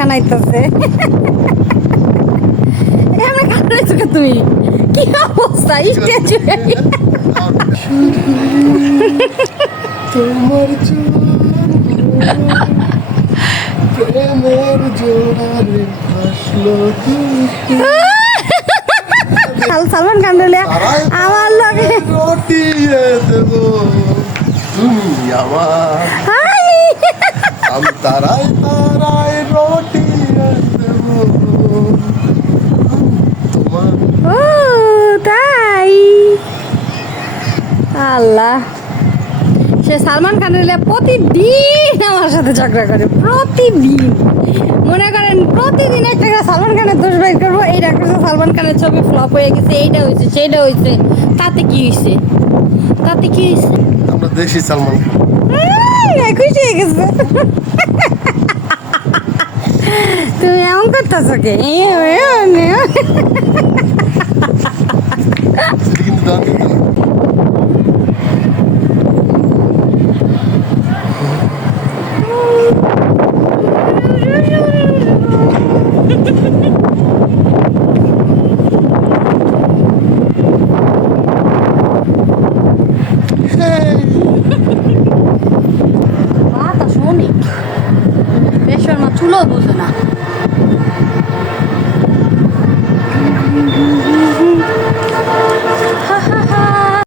খান আইতাছে। এমন কাটাইছো কে তুমি? কি অবস্থা স্ট্যাচু? তোমার প্রেমের জোয়ারে ভাসলো সালমান খান বলে আমার লগে রটিয়ে দেব তুমি আমার আমি তারাই তারাই রটিয়ে দেব তোমার। ও তাই আল্লাহ, সে সালমান খানের প্রতিদিন আমার সাথে ঝগড়া করে, প্রতিদিন। মনে করেন প্রতিদিন একটা করে সালমান খানের দোষ বের করবো, এইটা করছে সালমান খানের ছবি ফ্লপ হয়ে গেছে, এইটা হয়েছে সেইটা হয়েছে, তাতে কি হয়েছে, তাতে কি হয়েছে? আমরা দেশি সালমান খান। খুশি হয়ে গেছে। তুমি এমন করতেছো কে? সেটা কিন্তু দাম দিত না। বাতাস অনেক, বেশর মা চুলো বোঝে না।